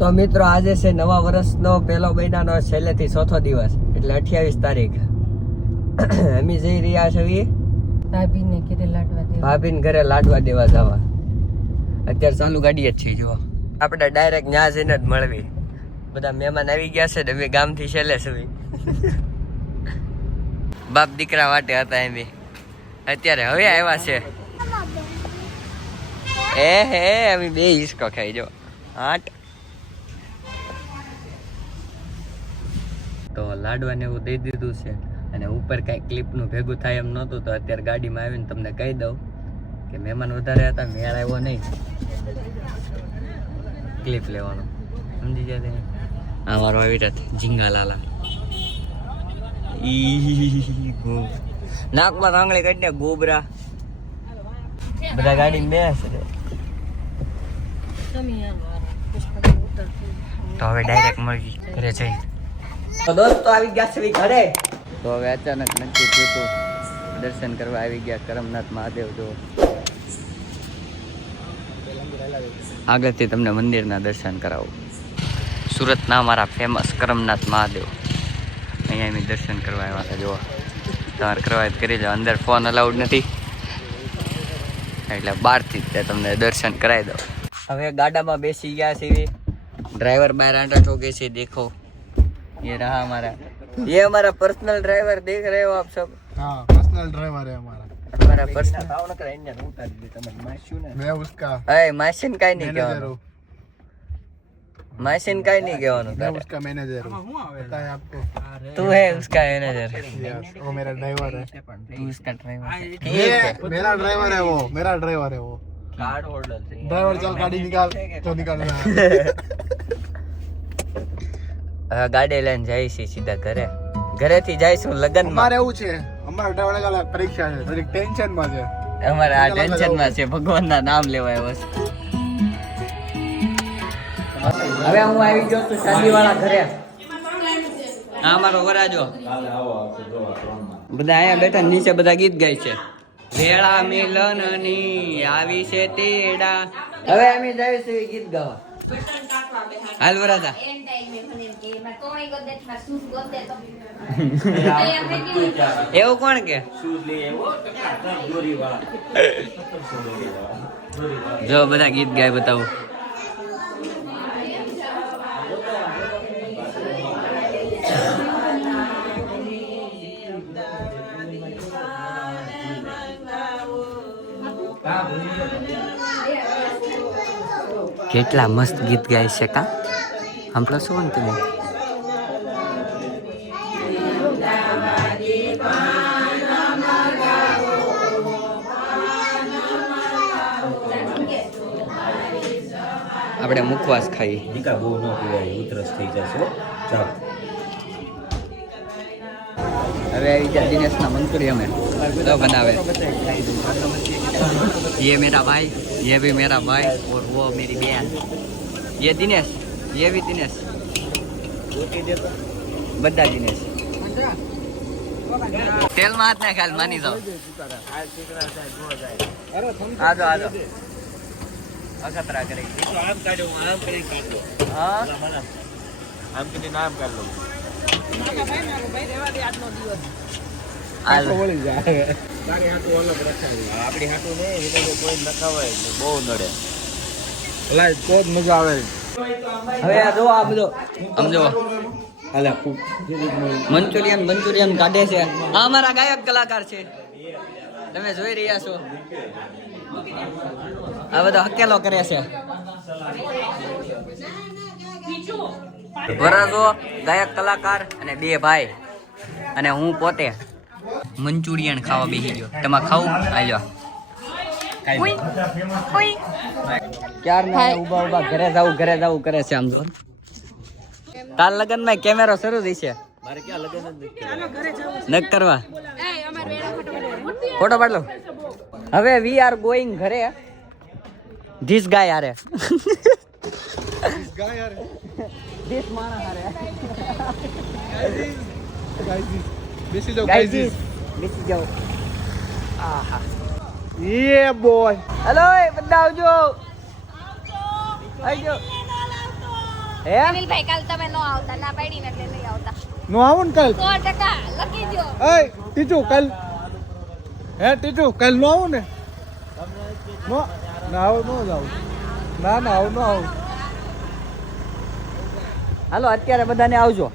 તો મિત્રો આજે છે નવા વર્ષનો પહેલો મહિનાનો છેલ્લેથી ચોથો દિવસ એટલે 28 તારીખ. અમે જઈ રહ્યા છીએ ભાભીને ઘરે લાડવા દેવા જવા. અત્યારે ચાલુ ગાડી જ છે. જો આપણે ડાયરેક્ટ ન્યા જઈને જ મળવી. બધા મહેમાન આવી ગયા છે ને અમે ગામથી છેલ્લે સુધી બાપ દીકરા વાટે હતા એમ અત્યારે હવે આવ્યા છે. હે અમે બે હિસકો ખાઈ જો 8 તો લાડવાને એવું દઈ દીધું છે અને ઉપર કઈ ક્લિપનું ભેગું થાય એમ નહોતું તો અત્યારે ગાડીમાં આવીને તમને કહી દઉં કે મહેમાન વધારે હતા, મેળ આવ્યો નહીં ક્લિપ લેવાનો. સમજી જાય આ મારો આવી રહ્યા ઝીંગા લાલા નાકમાં આંગળી કાઢીને ગોબરા બધા ગાડી બેસે. તો હવે ડાયરેક્ટ મળી ઘરે જઈ. તો દોસ્તો આવી ગયા છે ઘરે. તો હવે અચાનક નક્કી થયું દર્શન કરવા આવી ગયા કરમનાથ મહાદેવ. જો આગળથી તમને મંદિરના દર્શન કરાવું. સુરતના મારા ફેમસ કરમનાથ મહાદેવ અહીંયા અમે દર્શન કરવા આવ્યા હતા. જોવા તમારે કરવા કરી લો, અંદર ફોન અલાઉડ નથી એટલે બહારથી જ તમને દર્શન કરાવી દો. હવે ગાડામાં બેસી ગયા છે. ડ્રાઈવર બહાર આંટા ઠોકે છે. દેખો ये रहा हमारा, ये हमारा पर्सनल ड्राइवर देख रहे हो आप सब. हाँ पर्सनल ड्राइवर है हमारा पर्सनल भाव न करे इंजन उतार दे तमन मास्यून है. मैं उसका ए मास्यून काई नहीं कहेવાનો. मास्यून काई नहीं कहेવાનો. मैं उसका मैनेजर हूं. पता है आपको? तू है उसका मैनेजर. यस वो मेरा ड्राइवर है. तू उसका ड्राइवर. ये मेरा ड्राइवर है वो, मेरा ड्राइवर है वो. कार्ड होल्डर से ड्राइवर चल गाड़ी निकाल तो निकालना है. ગાડી લઈને જઈશું સીધા ઘરે. ઘરેથી જઈશું લગન. અમારે એવું છે, અમારા ડ્રાઈવર કાલે પરીક્ષા છે, થોડીક ટેન્શન માં છે. અમારે આ ટેન્શન માં છે, ભગવાનના નામ લેવાય બસ. હવે હું આવી ગયો છું શાદીવાળા ઘરે. હા મારો વરાજો બધા અહીંયા બેઠા નીચે બધા ગીત ગાય છે. વેળા મિલનની આવી છે તેડા. હવે અમે જઈશું ગીત ગાવા. હાલ વરાજા એવું કોણ કે જો બધા ગીત ગાય બતાવું. કેટલા મસ્ત ગીત ગાય છે કા. સાંભળો છો ને તમે? આપણે મુખવાસ ખાઈ. દીકા બહુ ન પીવાય, ઉધરસ થઈ જશે. ચાલ હવે આવી ગયા દિનેશના મંચુરિયમ તો બનાવે. ये मेरा भाई, ये भी मेरा भाई और वो मेरी बहन. ये दिनेश, ये भी दिनेश, બધા દિનેશ. તેલ માં હાથ ના ખાલ માની જાઓ. આજો આજો અખતરા કરે. આમ કાઢો, આમ કરી કાઢો. હા આમ કરી નામ કાઢ લો. બોલી જાય તારી હાટુ અલગ રખાવી. આપણી હાટુ નહીં, એને કોઈ નખાવાય એટલે બહુ નડે. લાઈ તો જ મજા આવે. હવે આ જો આ બધો સમજો. હાલે મંચુરિયન કાઢે છે. આ અમારા ગાયક કલાકાર છે, તમે જોઈ રહ્યા છો. આ બધો હકેલો કરે છે. વરાજો ગાયક કલાકાર અને બે ભાઈ અને હું પોતે મંચુરિયન ખાવા બેસી ગયો. તમારે ખાવું આજો. ક્યારના ઉભા ઉભા ઘરે જવું કરે છે. આમ જો કાલ લગન માં કેમેરો શરૂ થઈ છે. મારે ક્યાં લગન જ ન કરવા ફોટો પાડ લો. હવે વી આર ગોઈંગ ઘરે. ધીસ ગાય આરે ધીસ માણસ આરે બેસી જાઓ ગાઈસ ગાઈસ. બેસી જાઓ. આહા યે બોય. હેલો બધા આવજો. આવજો હે અનિલભાઈ કાલ તમે નો આવતા ના પાડીને એટલે નહીં આવતા નો આવું ને કાલ 100% લખી દો એય ટીચુ કાલ હે ટીચુ કાલ નો આવું ને નો ના આવું નો જાવ ના આવું નો આવું હાલો અત્યારે બધાને આવજો